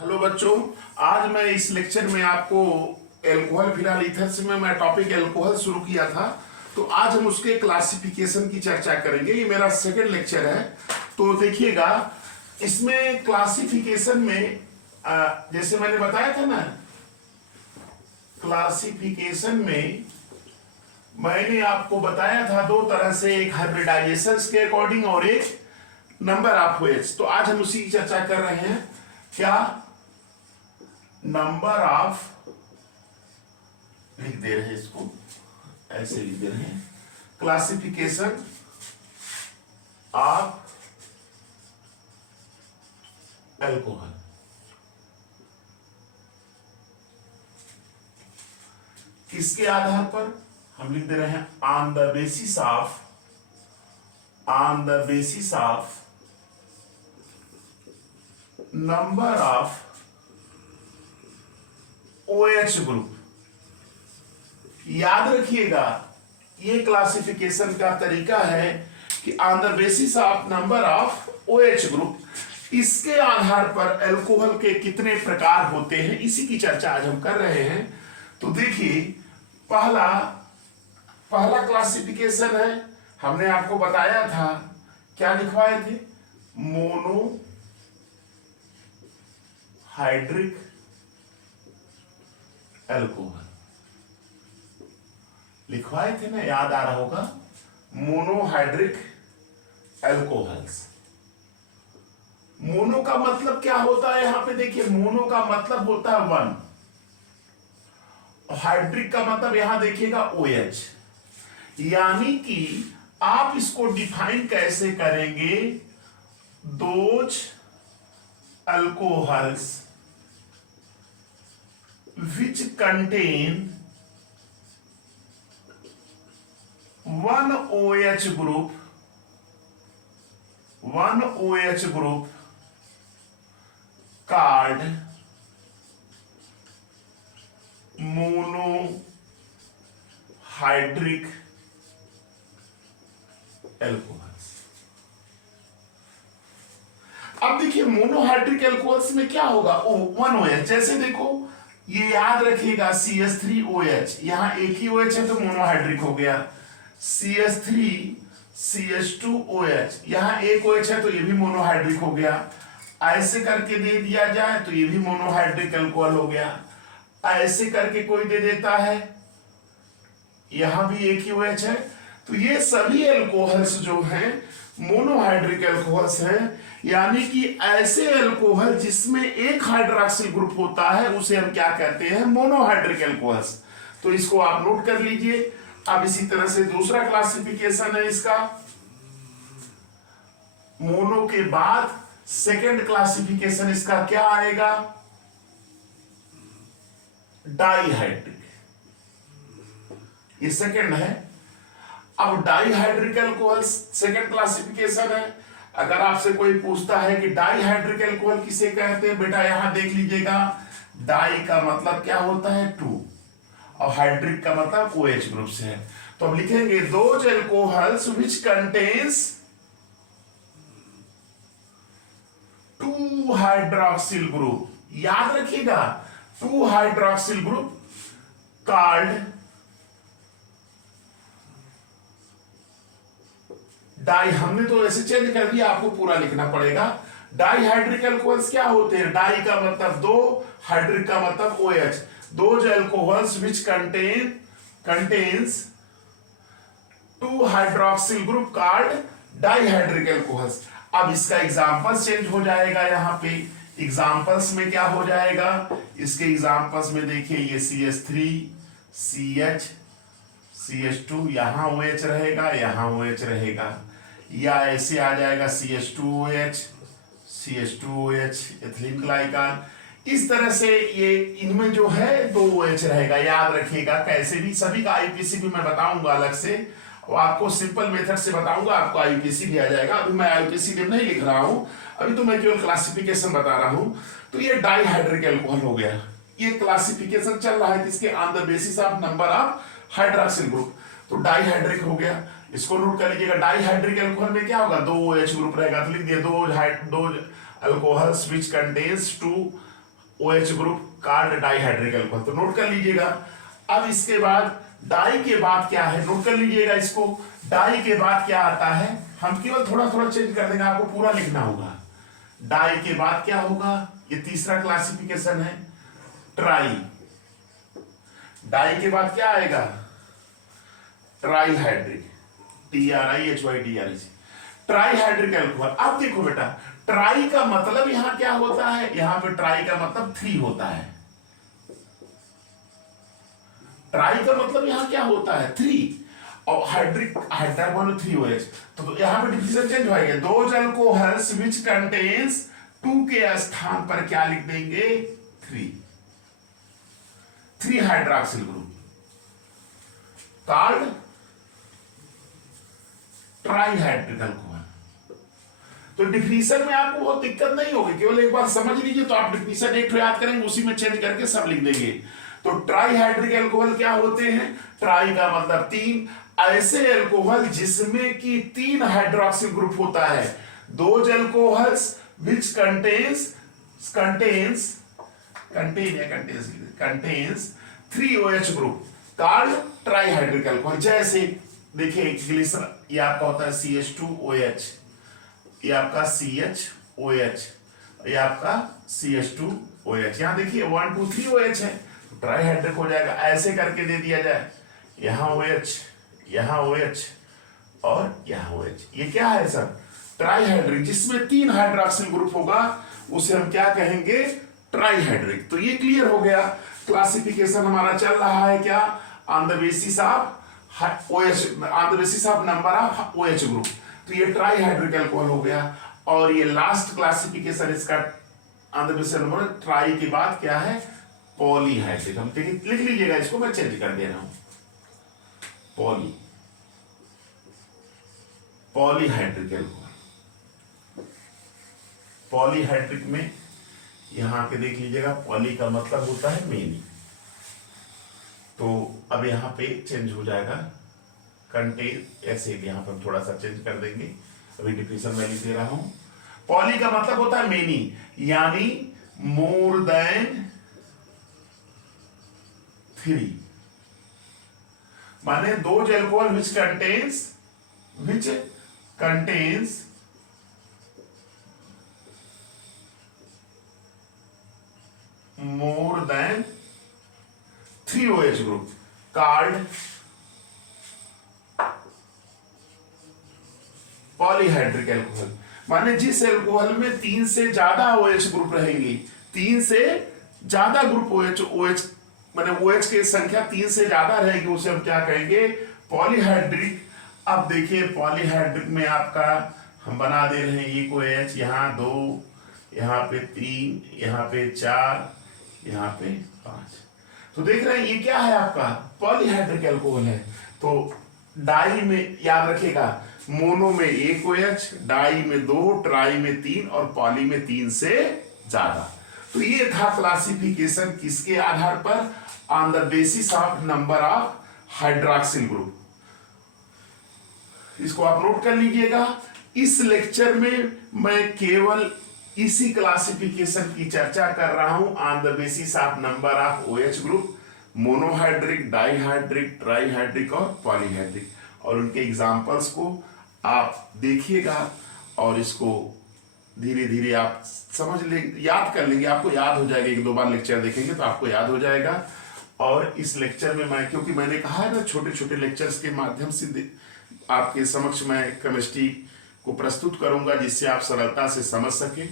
Hello बच्चों, आज मैं इस लेक्चर में आपको एल्कोहल फिनाइल ईथर्स में मैं टॉपिक एल्कोहल शुरू किया था। तो आज हम उसके क्लासिफिकेशन की चर्चा करेंगे। ये मेरा सेकंड लेक्चर है। तो देखिएगा, इसमें क्लासिफिकेशन में जैसे मैंने बताया था ना, क्लासिफिकेशन में मैंने आपको बताया था दो तरह से, एक हाइब्रिडाइजेशन के अकॉर्डिंग और एक नंबर ऑफ वेट्स। तो आज हम उसी की चर्चा कर रहे हैं। क्या नंबर ऑफ, लिख दे रहे हैं इसको, ऐसे लिख दे रहे हैं, क्लासिफिकेशन ऑफ एल्कोहल। किसके आधार पर हम लिख दे रहे हैं? On the basis of number of OH group. याद रखिएगा, ये क्लासिफिकेशन का तरीका है कि on the basis of number of OH group, इसके आधार पर एल्कोहल के कितने प्रकार होते हैं, इसी की चर्चा आज हम कर रहे हैं। तो देखिए, पहला क्लासिफिकेशन है, हमने आपको बताया था, क्या लिखवाए थे? मोनो हाइड्रिक एल्कोहल लिखवाए थे ना, याद आ रहा होगा। Monohydric alcohols. मोनो का मतलब क्या होता है? यहां पे देखिए, मोनो का मतलब होता है वन, हाइड्रिक का मतलब यहां देखिएगा OH। यानी कि आप इसको डिफाइन कैसे करेंगे? Those alcohols which contain one OH group called monohydric alcohols। अब देखिए, मोनोहाइड्रिक एल्कोहल्स में क्या होगा? One OH। जैसे देखो, ये याद रखिएगा, CH3OH, यहां एक ही OH है तो मोनोहाइड्रिक हो गया। CH3CH2OH, यहां एक OH है तो ये भी मोनोहाइड्रिक हो गया। ऐसे करके दे दिया जाए तो ये भी मोनोहाइड्रिक एल्कोहल हो गया। ऐसे करके कोई दे देता है, यहां भी एक ही OH है। तो ये सभी एल्कोहल्स जो हैं मोनोहाइड्रिक एल्कोहल्स हैं। यानी कि ऐसे एल्कोहल जिसमें एक हाइड्रॉक्सिल ग्रुप होता है उसे हम क्या कहते हैं? Monohydric alcohols. तो इसको आप नोट कर लीजिए। अब इसी तरह से दूसरा क्लासिफिकेशन है इसका, मोनो के बाद सेकेंड क्लासिफिकेशन इसका क्या आएगा? डाइहाइड्रिक। ये सेकेंड है। अब डाइहाइड्रिक एल्कोहल सेकेंड क्लासिफिकेशन है। अगर आपसे कोई पूछता है कि डाइहाइड्रिक एल्कोहल किसे कहते हैं, बेटा यहां देख लीजिएगा, डाई का मतलब क्या होता है? टू, और हाइड्रिक का मतलब OH ग्रुप से है। तो हम लिखेंगे those alcohols which contains two hydroxyl group. याद रखिएगा, two hydroxyl group called di. हमने तो ऐसे चेंज कर दिया, आपको पूरा लिखना पड़ेगा। डाइहाइड्रिक एल्कोहल्स क्या होते हैं? डाई का मतलब दो, हाइड्रिक का मतलब OH। Those alcohols which contains two hydroxyl group called dihydric alcohols. अब इसका एग्जांपल्स चेंज हो जाएगा। यहाँ पे एग्जांपल्स में क्या हो जाएगा? इसके एग्जांपल्स में देखिए, ये CH3 CH CH2, यहां OH रहेगा, यहां OH रहेगा, या ऐसे आ जाएगा CH2OH एथिलीन ग्लाइकॉल। इस तरह से ये इनमें जो है दो OH रहेगा। याद रखिएगा, कैसे भी सभी का IUPAC भी मैं बताऊंगा अलग से, और आपको सिंपल मेथड से बताऊंगा, आपको IUPAC भी आ जाएगा। अभी मैं IUPAC नहीं लिख रहा हूं, अभी तो मैं केवल क्लासिफिकेशन बता रहा हूं। तो ये डाइहाइड्रिक एल्कोहल हो गया। ये क्लासिफिकेशन चल रहा है किसके? On the basis of number of hydroxyl group. तो डाइहाइड्रिक हो गया, इसको नोट कर लीजिएगा। डाइहाइड्रिक एल्कोहल में क्या होगा? दो OH ग्रुप रहेगा, तो लिख दिए दो alcohols which contains to OH group card dihydric alcohol. तो नोट कर लीजिएगा। अब इसके बाद डाई के बाद क्या है, नोट कर लीजिएगा इसको। डाई के बाद क्या आता है, हम केवल थोड़ा थोड़ा चेंज कर देंगे, आपको पूरा लिखना होगा। डाई के बाद क्या होगा, ये तीसरा क्लासिफिकेशन है ट्राई। डाई के बाद क्या आएगा, ट्राईहाइड्रिक, TRIHYDRIC, ट्राईहाइड्रिक अल्कोहल। अब देखो बेटा, ट्राई का मतलब यहां क्या होता है, यहां पे ट्राई का मतलब 3 होता है। ट्राई का मतलब यहां क्या होता है, 3, और हाइड्रिक हाइड्रोमोनो 3OH। तो यहां पे डिफिनेशन चेंज हो गया। दो अल्कोहल्स व्हिच कंटेन्स 2 के स्थान पर क्या लिख देंगे, 3 hydroxyl group called trihydric alcohol. तो डिफिनेशन में आपको बहुत दिक्कत नहीं होगी, केवल एक बार समझ लीजिए तो आप डिफिनेशन एक याद करेंगे, उसी में चेंज करके सब लिख देंगे। तो ट्राईहाइड्रिक अल्कोहल क्या होते हैं, ट्राई का मतलब 3, ऐसे अल्कोहल जिसमें कि 3 हाइड्रॉक्सिल ग्रुप होता है। दो alcohols which contains 3OH group called trihydric alcohol. जैसे देखिए ग्लिसरॉल, ये आपका होता है CH2OH, ये आपका CHOH, ये आपका CH2OH। यहां देखिए 1 2 3 OH है, ट्राईहाइड्रिक हो जाएगा। ऐसे करके दे दिया जाए, यहां OH, यहां OH और यहां OH, ये क्या है सर, ट्राईहाइड्रिक। जिसमें 3 हाइड्रॉक्सिल ग्रुप होगा उसे हम क्या कहेंगे, ट्राईहाइड्रिक। तो ये क्लियर हो गया। क्लासिफिकेशन हमारा चल रहा है क्या, on the basis of OH, on the basis of number of OH group. तो ये ट्राईहाइड्रिक अल्कोहल हो गया। और ये लास्ट क्लासिफिकेशन इसका on the basis number, try के बाद क्या है, पॉलीहाइड्रिक। हम लिख लीजिएगा इसको, मैं चेंज कर दे रहा हूं, पॉलीहाइड्रिक अल्कोहल। पॉलीहाइड्रिक में यहां पे देख लीजिएगा, पॉली का मतलब होता है मेनी। तो अब यहां पे चेंज हो जाएगा, कंटेन, ऐसे यहां पर हम थोड़ा सा चेंज कर देंगे। अभी डिफिनेशन मैं लिख दे रहा हूं। पॉली का मतलब होता है मेनी, यानी मोर देन 3, माने दो alcohol which contains more than 3OH group called polyhydric alcohol. माने जिस अल्कोहल में 3 से ज्यादा OH ग्रुप रहेंगी, 3 से ज्यादा ग्रुप OH माने OH की संख्या 3 से ज्यादा रहेगी, उसे हम क्या कहेंगे, पॉलीहाइड्रिक। अब देखिए पॉलीहाइड्रिक में आपका हम बना दे रहे हैं, एक OH, यहाँ 2, यहाँ पे 3, यहाँ पे 4, यहाँ पे 5। तो देख रहे हैं ये क्या है, आपका पॉलीहाइड्रिक अल्कोहल है। तो डाई में याद रखिएगा, मोनो में 1 OH, डाई में 2, ट्राई में 3 और पॉली में 3 से ज्यादा। तो ये था क्लासिफिकेशन, किसके आधार पर, on the basis of number of hydroxyl group. इसको आप नोट कर लीजिएगा। इस लेक्चर में मैं केवल इसी क्लासिफिकेशन की चर्चा कर रहा हूं, on the basis of number of OH group, monohydric, dihydric, trihydric और पॉलीहाइड्रिक। और उनके एग्जांपल्स को आप देखिएगा और इसको धीरे धीरे आप समझ लेंगे, याद कर लेंगे, आपको याद हो जाएगा। 1-2 बार लेक्चर देखेंगे तो आपको याद हो जाएगा। और इस लेक्चर में मैं, क्योंकि मैंने कहा है ना, छोटे छोटे लेक्चर्स के माध्यम से आपके समक्ष मैं केमिस्ट्री को प्रस्तुत करूंगा, जिससे आप सरलता से समझ सके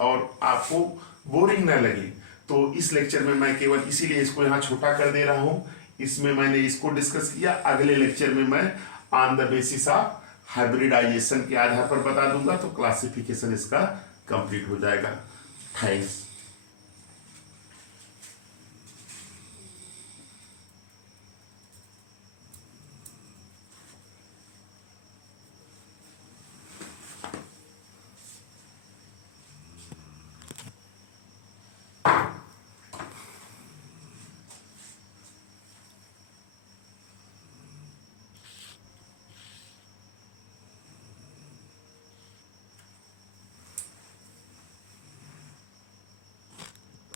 और आपको बोरिंग न लगे। तो इस लेक्चर में मैं केवल इसीलिए इसको यहाँ छोटा कर दे रहा हूँ। इसमें मैंने इसको डिस्कस किया, अगले लेक्चर में मैं on the basis of hybridization के आधार पर बता दूंगा, तो क्लासिफिकेशन इसका कंप्लीट हो जाएगा। थैंक्स।